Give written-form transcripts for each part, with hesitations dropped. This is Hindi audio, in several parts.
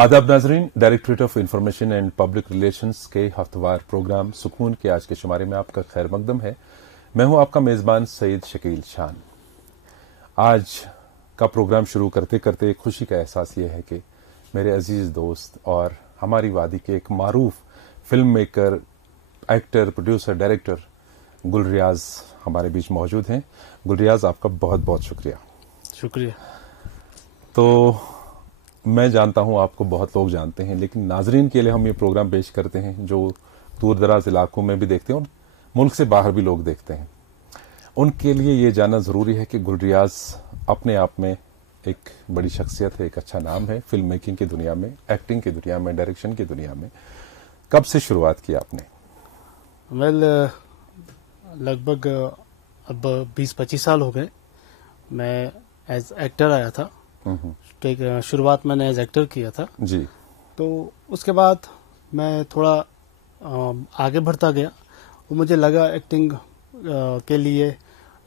आदाब नाजरीन, directorate of information and public relations के हफ्तेवार प्रोग्राम सुकून के आज के शुमारे में आपका खैर मकदम है। मैं हूं आपका मेजबान सईद शकील शान। आज का प्रोग्राम शुरू करते करते खुशी का एहसास यह है कि मेरे अजीज दोस्त और हमारी वादी के एक मारूफ film maker, actor, producer, director Gulriyaz हमारे बीच मौजूद हैं। गुलरियाज, आपका बहुत बहुत शुक्रिया। शुक्रिया। तो मैं जानता हूं आपको बहुत लोग जानते हैं, लेकिन नाजरीन के लिए हम ये प्रोग्राम पेश करते हैं जो दूर दराज इलाकों में भी देखते हैं और मुल्क से बाहर भी लोग देखते हैं। उनके लिए ये जानना जरूरी है कि गुलरियाज अपने आप में एक बड़ी शख्सियत है, एक अच्छा नाम है फिल्म मेकिंग की दुनिया में, एक्टिंग की दुनिया में, डायरेक्शन की दुनिया में। कब से शुरुआत की आपने? लगभग अब 20-25 साल हो गए। मैं एज एक्टर आया था। शुरुआत मैंने एज एक्टर किया था जी। तो उसके बाद मैं थोड़ा आगे बढ़ता गया और मुझे लगा एक्टिंग के लिए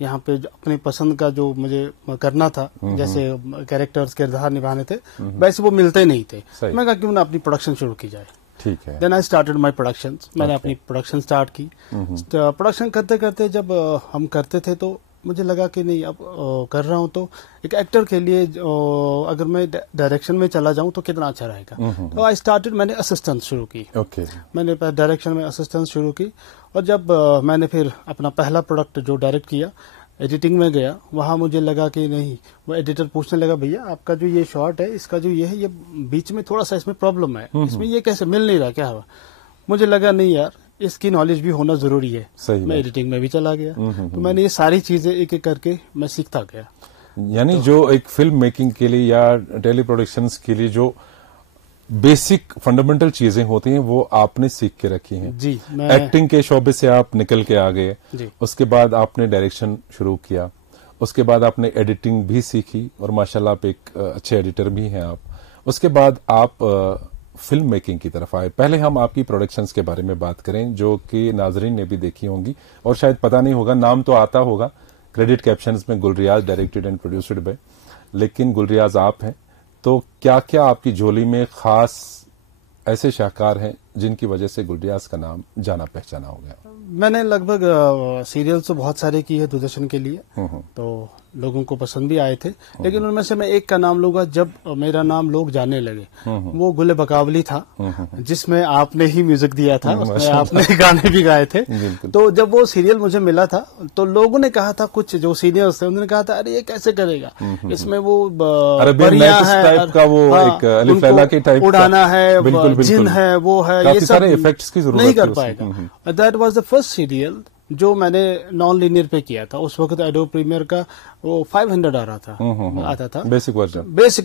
यहाँ पे अपनी पसंद का जो मुझे करना था, जैसे कैरेक्टर्स किरदार निभाने थे, वैसे वो मिलते नहीं थे। मैं कहा क्यों ना अपनी प्रोडक्शन शुरू की जाए। ठीक है। Then I started my production. मैंने अपनी प्रोडक्शन स्टार्ट की। प्रोडक्शन करते करते जब हम करते थे तो मुझे लगा कि नहीं, अब कर रहा हूँ तो एक एक्टर के लिए अगर मैं डायरेक्शन में चला जाऊँ तो कितना अच्छा रहेगा। तो आई स्टार्टेड, मैंने असिस्टेंस शुरू की। मैंने डायरेक्शन में असिस्टेंस शुरू की और जब मैंने फिर अपना पहला प्रोडक्ट जो डायरेक्ट किया, एडिटिंग में गया, वहाँ मुझे लगा कि नहीं, वो एडिटर पूछने लगा, भैया आपका जो ये शॉट है, इसका जो ये है, ये बीच में थोड़ा सा इसमें प्रॉब्लम है, इसमें ये कैसे मिल नहीं रहा, क्या हुआ। मुझे लगा नहीं यार, इसकी नॉलेज भी होना जरूरी है। मैं एडिटिंग में भी चला गया। तो मैंने ये सारी चीजें एक एक करके मैं सीखता गया। यानी जो एक फिल्म मेकिंग के लिए या टेली प्रोडक्शंस के लिए जो बेसिक फंडामेंटल चीजें होती हैं वो आपने सीख के रखी हैं। जी। एक्टिंग के शोबे से आप निकल के आ गए, उसके बाद आपने डायरेक्शन शुरू किया, उसके बाद आपने एडिटिंग भी सीखी और माशाल्लाह आप एक अच्छे एडिटर भी हैं आप। उसके बाद आप फिल्म मेकिंग की तरफ आए। पहले हम आपकी प्रोडक्शंस के बारे में बात करें जो कि नाजरीन ने भी देखी होंगी और शायद पता नहीं होगा, नाम तो आता होगा क्रेडिट कैप्शंस में, गुलरियाज डायरेक्टेड एंड प्रोड्यूस्ड बाय, लेकिन गुलरियाज आप हैं। तो क्या क्या आपकी झोली में खास ऐसे शाहकार हैं जिनकी वजह से गुलरियाज का नाम जाना पहचाना हो गया? मैंने लगभग सीरियल्स तो बहुत सारे किए दूरदर्शन के लिए, तो लोगों को पसंद भी आए थे, लेकिन उनमें से मैं एक का नाम लूंगा जब मेरा नाम लोग जानने लगे। वो गुले बकावली था, जिसमें आपने ही म्यूजिक दिया था, उसमें आपने गाने भी गाए थे। तो जब वो सीरियल मुझे मिला था तो लोगों ने कहा था, कुछ जो सीनियर्स थे उन्होंने कहा था, अरे ये कैसे करेगा, इसमें वो परियां है, का वो एक अलिफ लैला के टाइप उड़ाना है, जिन है, वो है, ये सब इफेक्ट्स की जरूरत नहीं कर पाएगा। That was the first serial जो मैंने नॉन लीनियर पे किया था। उस वक्त एडोब प्रीमियर का वो 500 आ रहा था, आता था बेसिक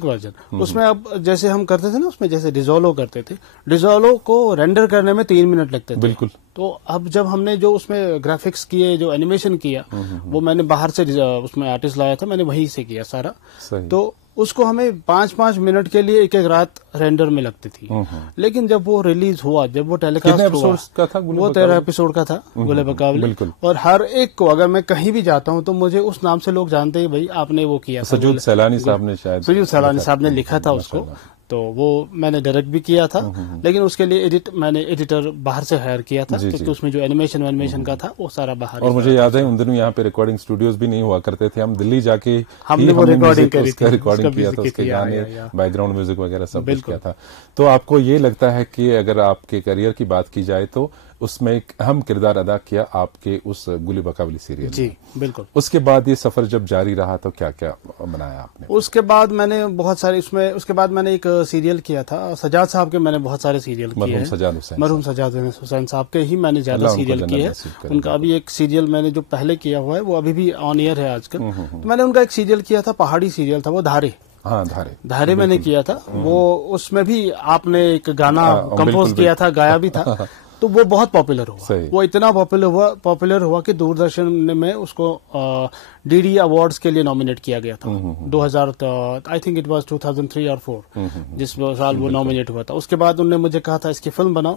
वर्जन। उसमें अब जैसे हम करते थे ना, उसमें जैसे डिजोलो करते थे, डिजोलो को रेंडर करने में 3 मिनट लगते थे। बिल्कुल। तो अब जब हमने जो उसमें ग्राफिक्स किए, जो एनिमेशन किया, वो मैंने बाहर से उसमें आर्टिस्ट लाया था, मैंने वहीं से किया सारा। तो उसको हमें 5-5 मिनट के लिए एक एक रात रेंडर में लगती थी। लेकिन जब वो रिलीज हुआ, जब वो टेलीकास्ट हुआ, का था वो 13 एपिसोड का था गुले बकावली। और हर एक को, अगर मैं कहीं भी जाता हूँ तो मुझे उस नाम से लोग जानते हैं, भाई आपने वो किया। सजूद सैलानी साहब ने, शायद सजूद सैलानी साहब ने लिखा था उसको। तो वो मैंने डायरेक्ट भी किया था, लेकिन उसके लिए मैंने एडिटर बाहर से हायर किया था, क्योंकि उसमें जो एनिमेशन का था वो सारा बाहर। और मुझे याद है उन दिनों यहाँ पे रिकॉर्डिंग स्टूडियोज भी नहीं हुआ करते थे, हम दिल्ली जाके हमने वो रिकॉर्डिंग किया था, उसके गाने, बैकग्राउंड म्यूजिक वगैरह सब कुछ किया था। तो आपको ये लगता है कि अगर आपके करियर की बात की जाए तो उसमें एक अहम किरदार अदा किया आपके उस गुली बकावली सीरियल? जी बिल्कुल। उसके बाद ये सफर जब जारी रहा तो क्या क्या बनाया आपने? उसके बाद मैंने बहुत सारे उसके बाद मैंने एक सीरियल किया था सजाद साहब के। मैंने बहुत सारे सीरियल किए हैं, मरहूम सजाद हुसैन साहब के ही मैंने ज्यादा सीरियल किए हैं। उनका अभी एक सीरियल मैंने जो पहले किया हुआ है वो अभी भी ऑन एयर है आजकल। तो मैंने उनका एक सीरियल किया था, पहाड़ी सीरियल था वो, धारे। हाँ, धारे मैंने किया था। वो उसमें भी आपने एक गाना कंपोज किया था, गाया भी था। तो वो बहुत पॉपुलर हुआ। वो इतना पॉपुलर हुआ कि दूरदर्शन में उसको डीडी अवार्ड्स के लिए नॉमिनेट किया गया था। 2000 आई थिंक इट वाज 2003 और 4 जिस साल वो नॉमिनेट हुआ था। उसके बाद उन्होंने मुझे कहा था इसकी फिल्म बनाओ,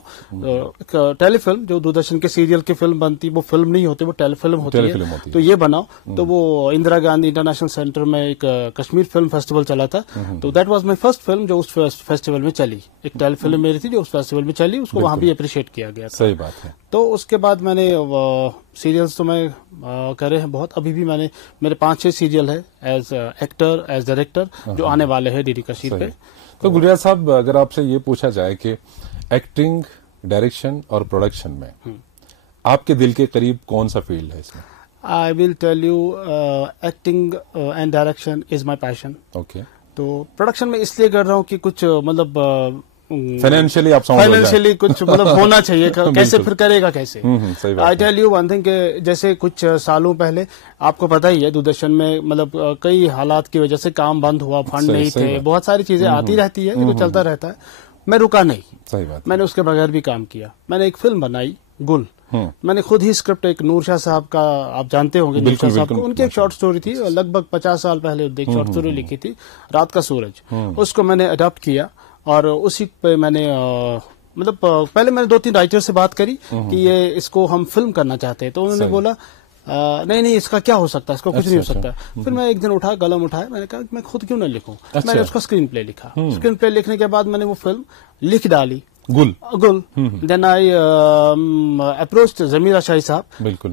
एक टेलीफिल्म जो दूरदर्शन के सीरियल की फिल्म बनती, वो फिल्म नहीं होती, वो टेलीफिल्म होती है, तो ये बनाओ। तो वो इंदिरा गांधी इंटरनेशनल सेंटर में एक कश्मीर फिल्म फेस्टिवल चला था, तो that was my first film जो उस फेस्टिवल में चली। एक टेलीफिल्म मेरी थी जो उस फेस्टिवल में चली, उसको वहां भी अप्रिशिएट किया गया था। सही बात है। तो उसके बाद मैंने सीरियल्स तो मैं करे हैं बहुत, अभी भी मेरे 5-6 सीरियल है एज एक्टर, एज डायरेक्टर, जो आने वाले हैं डीडी कशीर पे। तो गुलिया साहब, अगर आपसे ये पूछा जाए कि एक्टिंग, डायरेक्शन और प्रोडक्शन में आपके दिल के करीब कौन सा फील्ड है इसमें? I will tell you acting and direction is my passion. Okay. तो प्रोडक्शन में इसलिए कर रहा हूँ कि कुछ मतलब फाइनेंशियली कुछ मतलब होना चाहिए। कैसे फिर करेगा कैसे? I tell you one thing, जैसे कुछ सालों पहले आपको पता ही है दूरदर्शन में मतलब कई हालात की वजह से काम बंद हुआ, फंड नहीं थे, बहुत सारी चीजें आती रहती है, ये तो चलता रहता है। मैं रुका नहीं, सही बात। मैंने उसके बगैर भी काम किया। मैंने एक फिल्म बनाई गुल, मैंने खुद ही स्क्रिप्ट, एक नूर शाह साहब का आप जानते होंगे, नूर शाह साहब को, उनकी एक शॉर्ट स्टोरी थी, लगभग 50 साल पहले एक शॉर्ट स्टोरी लिखी थी, रात का सूरज, उसको मैंने अडॉप्ट किया और उसी पे मैंने मतलब पहले मैंने 2-3 राइटर से बात करी कि ये इसको हम फिल्म करना चाहते हैं, तो उन्होंने बोला नहीं इसका क्या हो सकता है, इसको कुछ नहीं हो सकता। फिर मैं एक दिन कलम उठाया, मैंने कहा मैं खुद क्यों ना लिखूं। मैंने उसका स्क्रीन प्ले लिखा, स्क्रीन प्ले लिखने के बाद मैंने वो फिल्म लिख डाली, गुल। देन आई अप्रोच्ड जमीरा शाही साहब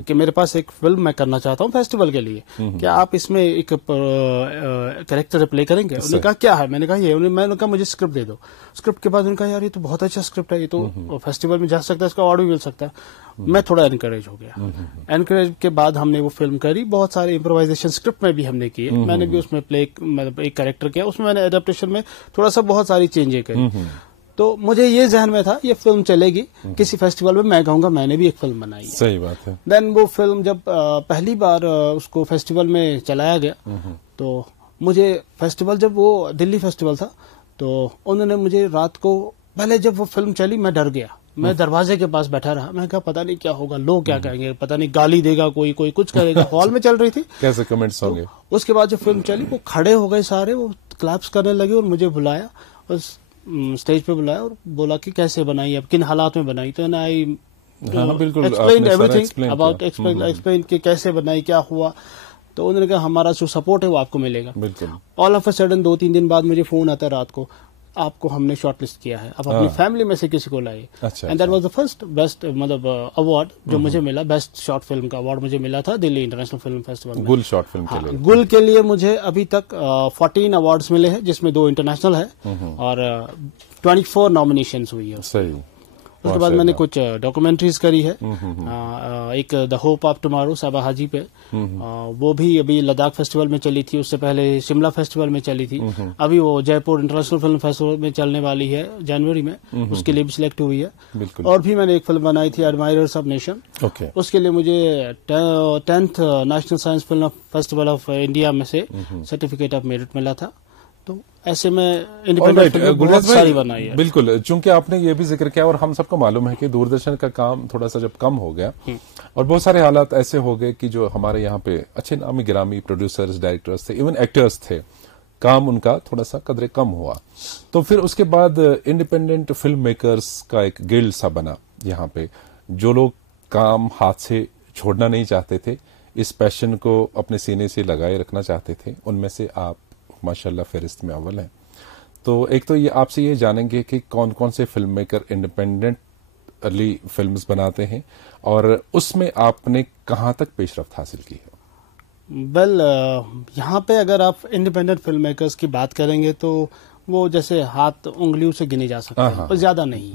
कि मेरे पास एक फिल्म मैं करना चाहता हूँ फेस्टिवल के लिए, क्या आप इसमें एक कैरेक्टर प्ले करेंगे? उन्होंने कहा क्या है? मैंने कहा ये। मैंने कहा मुझे स्क्रिप्ट दे दो। स्क्रिप्ट के बाद उन्होंने कहा यार ये तो बहुत अच्छा स्क्रिप्ट है, ये तो फेस्टिवल में जा सकता है, इसका अवार्ड भी मिल सकता है। मैं थोड़ा एनकरेज हो गया। एनकरेज के बाद हमने वो फिल्म करी, बहुत सारे इम्प्रोवाइजेशन स्क्रिप्ट में भी हमने किए, मैंने भी उसमें प्ले मतलब एक कैरेक्टर किया, उसमें मैंने एडेप्टेशन में थोड़ा सा बहुत सारी चेंजें करी। तो मुझे ये जहन में था ये फिल्म चलेगी किसी फेस्टिवल में, मैं कहूंगा मैंने भी एक फिल्म बनाई है। सही बात है। देन वो फिल्म जब पहली बार उसको फेस्टिवल में चलाया गया, तो मुझे फेस्टिवल, जब वो दिल्ली फेस्टिवल था, तो उन्होंने मुझे रात को, पहले जब वो फिल्म चली मैं डर गया, मैं दरवाजे के पास बैठा रहा, मैं कहा पता नहीं क्या होगा, लोग क्या कहेंगे, पता नहीं गाली देगा कोई कुछ करेगा। हॉल में चल रही थी, कैसे कमेंट्स होंगे। उसके बाद जब फिल्म चली वो खड़े हो गए सारे, वो क्लैप्स करने लगे और मुझे बुलाया, उस स्टेज पे बुलाया और बोला कि कैसे बनाई, अब किन हालात में बनाई। तो I explain everything about, explain कि कैसे बनाई, क्या हुआ। तो उन्होंने कहा हमारा जो सपोर्ट है वो आपको मिलेगा। ऑल ऑफ अ सडन 2-3 दिन बाद मुझे फोन आता है रात को, आपको हमने शॉर्टलिस्ट किया है, अब अपनी फैमिली में से किसी को लाइए। And that was the first best मतलब अवार्ड जो मुझे मिला, बेस्ट शॉर्ट फिल्म का अवार्ड मुझे मिला था दिल्ली इंटरनेशनल फिल्म फेस्टिवल में, गुल शॉर्ट फिल्म के लिए। गुल के लिए मुझे अभी तक 14 अवार्ड्स मिले हैं, जिसमें 2 इंटरनेशनल है और 24 नॉमिनेशंस हुई है। सही। उसके बाद मैंने कुछ डॉक्यूमेंट्रीज करी है, एक द होप ऑफ टुमारो साबा हाजी पे, वो भी अभी लद्दाख फेस्टिवल में चली थी, उससे पहले शिमला फेस्टिवल में चली थी, अभी वो जयपुर इंटरनेशनल फिल्म फेस्टिवल में चलने वाली है जनवरी में, उसके लिए भी सिलेक्ट हुई है। और भी मैंने एक फिल्म बनाई थी एडमायरर्स ऑफ नेशन, उसके लिए मुझे 10th national science film festival of India में से सर्टिफिकेट ऑफ मेरिट मिला था। तो ऐसे में इंडिपेंडेंट फिल्म बहुत सारी बनाई है। बिल्कुल, चूंकि आपने ये भी जिक्र किया और हम सबको मालूम है कि दूरदर्शन का काम थोड़ा सा जब कम हो गया और बहुत सारे हालात ऐसे हो गए कि जो हमारे यहाँ पे अच्छे नामी गिरामी प्रोड्यूसर्स, डायरेक्टर्स थे, इवन एक्टर्स थे, काम उनका थोड़ा सा कदरे कम हुआ। तो फिर उसके बाद इंडिपेंडेंट फिल्म मेकर्स का एक गिल्ड सा बना यहाँ पे, जो लोग काम हाथ से छोड़ना नहीं चाहते थे, इस पैशन को अपने सीने से लगाए रखना चाहते थे, उनमें से आप माशाल्लाह फहरिस्त में अव्वल हैं। तो एक तो ये आपसे ये जानेंगे कि कौन कौन से फिल्म मेकर इंडिपेंडेंटली फिल्म्स बनाते हैं और उसमें आपने कहाँ तक पेशरफ्त हासिल की है? वेल, यहाँ पे अगर आप इंडिपेंडेंट फिल्म मेकर्स की बात करेंगे तो वो जैसे हाथ उंगलियों से गिने जा सकते हैं, ज्यादा नहीं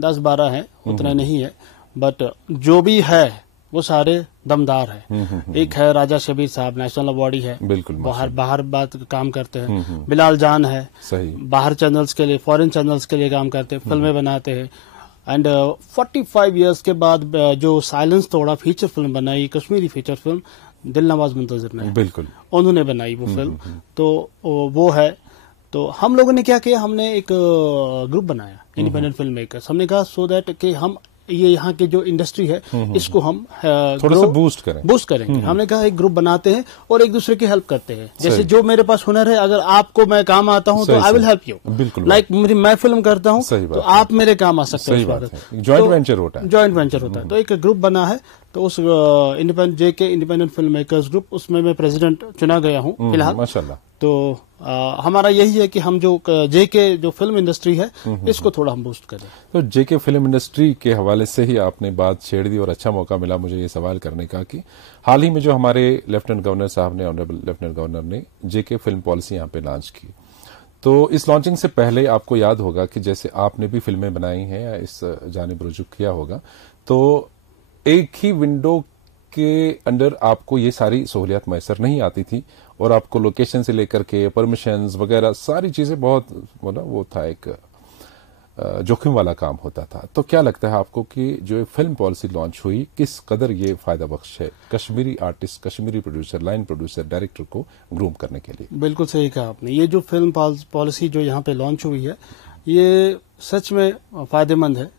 10-12 है, उतना नहीं है, बट जो भी है वो सारे दमदार है। एक है राजा शबीर साहब, नेशनल अवार्डी है, बिल्कुल बाहर बात काम करते हैं। बिलाल जान है, सही, बाहर चैनल्स के लिए, फॉरेन चैनल्स के लिए काम करते हैं, फिल्में बनाते हैं। एंड 45 इयर्स के बाद जो साइलेंस तोड़ा फीचर फिल्म बनाई, कश्मीरी फीचर फिल्म, दिलनवाज मुंतजिर ने, बिल्कुल उन्होंने बनाई वो फिल्म, तो वो है। तो हम लोगों ने क्या किया, हमने एक ग्रुप बनाया इंडिपेंडेंट फिल्म मेकर्स। हमने कहा सो दैट कि हम ये यहाँ की जो इंडस्ट्री है इसको हम थोड़ा सा बूस्ट करेंगे। हमने कहा एक ग्रुप बनाते हैं और एक दूसरे की हेल्प करते हैं। जैसे जो मेरे पास हुनर है, अगर आपको मैं काम आता हूँ तो I will help you. Like मैं फिल्म करता हूँ तो आप मेरे काम आ सकते हैं। जॉइंट वेंचर होता है। तो एक ग्रुप बना है, तो उस जेके इंडिपेंडेंट फिल्म मेकर्स ग्रुप, उसमें मैं प्रेसिडेंट चुना गया हूँ फिलहाल। माशाल्लाह। तो हमारा यही है कि हम जो जेके जो फिल्म इंडस्ट्री है इसको थोड़ा हम बूस्ट करें। तो जेके फिल्म इंडस्ट्री के हवाले से ही आपने बात छेड़ दी और अच्छा मौका मिला मुझे ये सवाल करने का कि हाल ही में जो हमारे लेफ्टिनेंट गवर्नर साहब ने, ऑनरेबल लेफ्टिनेंट गवर्नर ने जेके फिल्म पॉलिसी यहाँ पे लॉन्च की, तो इस लॉन्चिंग से पहले आपको याद होगा कि जैसे आपने भी फिल्में बनाई हैं या इस जानिब रुजू किया होगा, तो एक ही विंडो के अंडर आपको ये सारी सहूलियत मैसर नहीं आती थी और आपको लोकेशन से लेकर के परमिशंस वगैरह सारी चीजें बहुत वो था, एक जोखिम वाला काम होता था। तो क्या लगता है आपको कि जो फिल्म पॉलिसी लॉन्च हुई किस कदर ये फायदा बख्श है Kashmiri artist, Kashmiri producer, line producer, director को ग्रूम करने के लिए? बिल्कुल सही कहा आपने। ये जो फिल्म पॉलिसी जो यहाँ पे लॉन्च हुई है ये सच में फायदेमंद है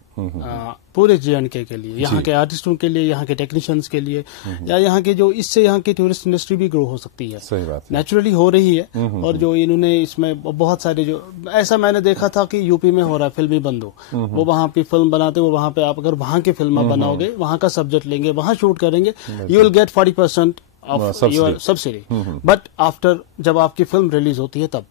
पूरे JNK के लिए, यहाँ के आर्टिस्टों के लिए, यहाँ के टेक्नीशियंस के लिए, या यहाँ के जो इससे यहाँ की टूरिस्ट इंडस्ट्री भी ग्रो हो सकती है। सही बात है। नेचुरली हो रही है। और जो इन्होंने इसमें बहुत सारे जो ऐसा मैंने देखा था कि यूपी में हो रहा है फिल्मी बंधु, वो वहाँ पे फिल्म बनाते, वो वहाँ पे आप अगर वहाँ की फिल्म बनाओगे, वहाँ का सब्जेक्ट लेंगे, वहाँ शूट करेंगे, you will get 40% of your subsidy. But after जब आपकी फिल्म रिलीज होती है तब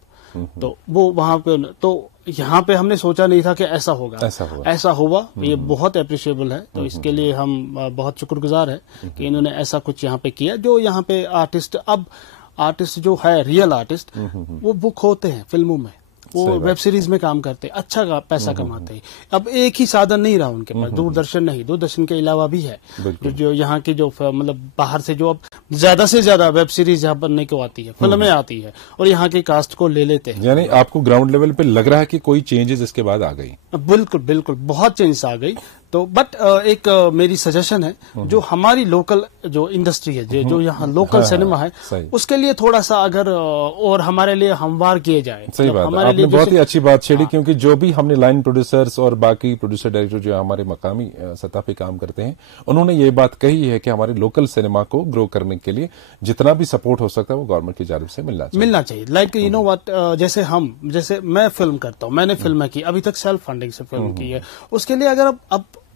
तो वो वहां पे, तो यहाँ पे हमने सोचा नहीं था कि ऐसा होगा। ये बहुत अप्रिशिएबल है। तो इसके लिए हम बहुत शुक्रगुजार है कि इन्होंने ऐसा कुछ यहाँ पे किया। जो यहाँ पे आर्टिस्ट जो है रियल आर्टिस्ट, वो बुक होते हैं फिल्मों में, वो वेब सीरीज में काम करते हैं, अच्छा पैसा कमाते हैं। अब एक ही साधन नहीं रहा उनके पास, दूरदर्शन नहीं, दूरदर्शन के अलावा भी है जो यहाँ की जो मतलब बाहर से जो अब ज्यादा से ज्यादा वेब सीरीज यहाँ बनने को आती है, फिल्में आती है और यहाँ के कास्ट को ले लेते हैं। यानी आपको ग्राउंड लेवल पे लग रहा है कि कोई चेंजेस इसके बाद आ गई? बिल्कुल बहुत चेंजेस आ गई। तो बट एक मेरी सजेशन है, जो हमारी लोकल जो इंडस्ट्री है, जो यहाँ लोकल सिनेमा है, उसके लिए थोड़ा सा अगर और हमारे लिए हमवार किए जाए। सही बात है, आपने बहुत ही अच्छी बात छेड़ी। क्योंकि जो भी हमने लाइन प्रोड्यूसर्स और बाकी प्रोड्यूसर डायरेक्टर जो हमारे मकामी सतह पे काम करते हैं, उन्होंने ये बात कही है कि हमारे लोकल सिनेमा को ग्रो करने के लिए जितना भी सपोर्ट हो सकता है वो गवर्नमेंट की जानिब से मिलना चाहिए। लाइक यू नो व्हाट, जैसे मैं फिल्म करता हूँ, मैंने फिल्म की अभी तक सेल्फ फंडिंग से फिल्म की है। उसके लिए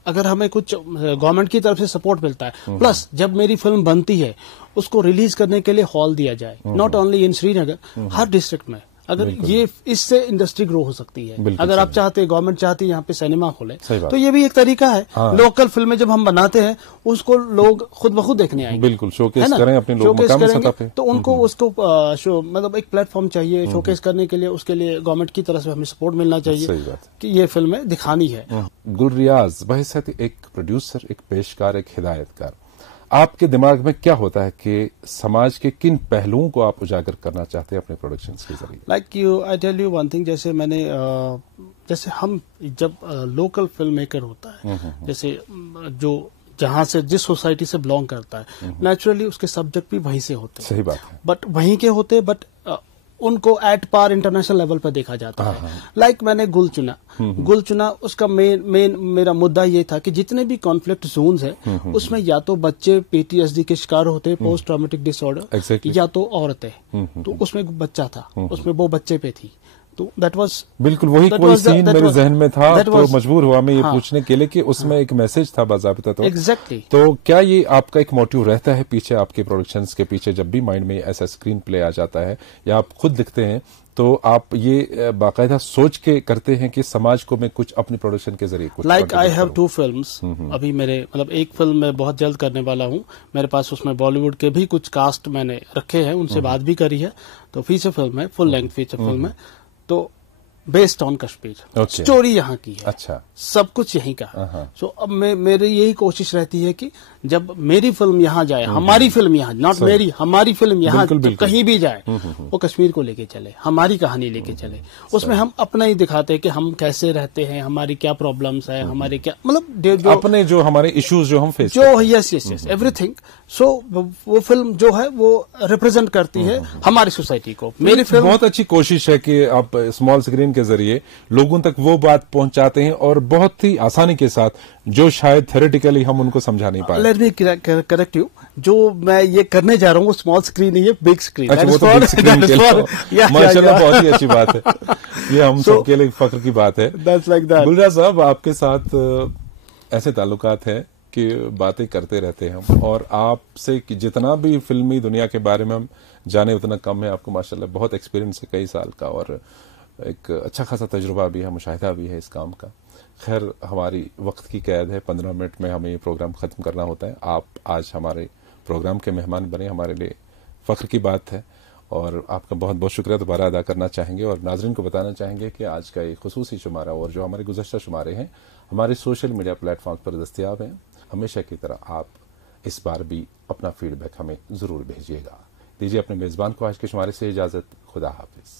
अगर हमें कुछ गवर्नमेंट की तरफ से सपोर्ट मिलता है, प्लस जब मेरी फिल्म बनती है उसको रिलीज करने के लिए हॉल दिया जाए, not only in Srinagar, her district में, अगर ये इससे इंडस्ट्री ग्रो हो सकती है। अगर आप चाहते, गवर्नमेंट चाहती है यहाँ पे सिनेमा खोले, तो ये भी एक तरीका है। लोकल फिल्में जब हम बनाते हैं उसको लोग खुद ब खुद देखने आएंगे। बिल्कुल, शोकेस करें अपने लोग मकामी सतह पे, तो उनको उसको मतलब एक प्लेटफॉर्म चाहिए शोकेस करने के लिए। उसके लिए गवर्नमेंट की तरफ से हमें सपोर्ट मिलना चाहिए कि ये फिल्में दिखानी है। गुलरियाज बहैसियत एक प्रोड्यूसर, एक पेशकार, एक हिदायतकार, आपके दिमाग में क्या होता है कि समाज के किन पहलुओं को आप उजागर करना चाहते हैं अपने प्रोडक्शंस के जरिए? Like I tell you one thing, जैसे हम जब लोकल फिल्म मेकर होता है, जैसे जो जहां से जिस सोसाइटी से बिलोंग करता है, नेचुरली उसके सब्जेक्ट भी वहीं से होते हैं। सही बात है। बट वहीं के होते, बट उनको एट पार इंटरनेशनल लेवल पर देखा जाता है। लाइक मैंने गुल चुना, उसका मेन मेरा मुद्दा ये था कि जितने भी कॉन्फ्लिक्ट जोन्स है उसमें या तो बच्चे PTSD के शिकार होते हैं, पोस्ट ट्रॉमेटिक डिसऑर्डर, या तो औरतें। तो उसमें एक बच्चा था, उसमें वो बच्चे पे थी। तो दैट वाज बिल्कुल वही कोई सीन मेरे जहन में था, तो मजबूर हुआ मैं ये पूछने के लिए कि उसमें एक मैसेज था बाज़ाबिता। तो एग्जैक्टली, तो क्या ये आपका एक मोटिव रहता है पीछे, आपके प्रोडक्शंस के पीछे, जब भी माइंड में ऐसा स्क्रीन प्ले आ जाता है या आप खुद लिखते हैं, तो आप ये बाकायदा सोच के करते हैं कि समाज को मैं कुछ अपने प्रोडक्शन के जरिए कुछ? लाइक आई हैव 2 फिल्म्स अभी मेरे, मतलब एक फिल्म मैं बहुत जल्द करने वाला हूँ। मेरे पास उसमें बॉलीवुड के भी कुछ कास्ट मैंने रखे हैं, उनसे बात भी करी है। तो फीचर फिल्म है, फुल लेंथ फीचर फिल्म है, तो बेस्ड ऑन कश्मीर। स्टोरी यहाँ की है, अच्छा, सब कुछ यहीं का। सो अब मेरी यही कोशिश रहती है कि जब मेरी फिल्म यहाँ जाए, हमारी फिल्म यहाँ, नॉट मेरी, हमारी फिल्म यहाँ कहीं भी जाए, वो कश्मीर को लेके चले, हमारी कहानी लेके चले। उसमें हम अपना ही दिखाते हैं कि हम कैसे रहते हैं, हमारी क्या प्रॉब्लम्स है, हमारे क्या, मतलब अपने जो हमारे इश्यूज जो हम फेस, जो यस एवरीथिंग। सो वो फिल्म जो है वो रिप्रेजेंट करती है हमारी सोसाइटी को। मेरी फिल्म बहुत अच्छी कोशिश है कि आप स्मॉल स्क्रीन फिल्म के जरिए लोगों तक वो बात पहुंचाते हैं और बहुत ही आसानी के साथ, जो शायद थ्योरेटिकली हम उनको समझा नहीं पाए। लेट मी करेक्ट यू, जो मैं ये करने जा रहा हूँ वो स्मॉल स्क्रीन नहीं है, बिग स्क्रीन। अच्छा, वो तो बिग स्क्रीन के लिए माशाल्लाह बहुत ही अच्छी बात है। ये हम सबके लिए फख्र की बात है। गुलजार साहब, आपके साथ ऐसे ताल्लुकात हैं कि बातें करते रहते हैं हम, और आपसे जितना भी फिल्मी दुनिया के बारे में हम जाने उतना कम है। आपको माशाल्लाह बहुत एक्सपीरियंस है, कई साल का, और एक अच्छा खासा तजुर्बा भी है, मुशाहिदा भी है इस काम का। खैर, हमारी वक्त की कैद है, 15 मिनट में हमें ये प्रोग्राम खत्म करना होता है। आप आज हमारे प्रोग्राम के मेहमान बने, हमारे लिए फख्र की बात है, और आपका बहुत बहुत शुक्रिया दोबारा अदा करना चाहेंगे। और नाजरीन को बताना चाहेंगे कि आज का एक खुसूसी शुमारा और जो हमारे गुज़श्ता शुमारे हैं हमारे सोशल मीडिया प्लेटफॉर्म पर दस्तियाब हैं। हमेशा की तरह आप इस बार भी अपना फीडबैक हमें ज़रूर भेजिएगा। दीजिए अपने मेज़बान को आज के शुमारे से इजाज़त। खुदा हाफिज़।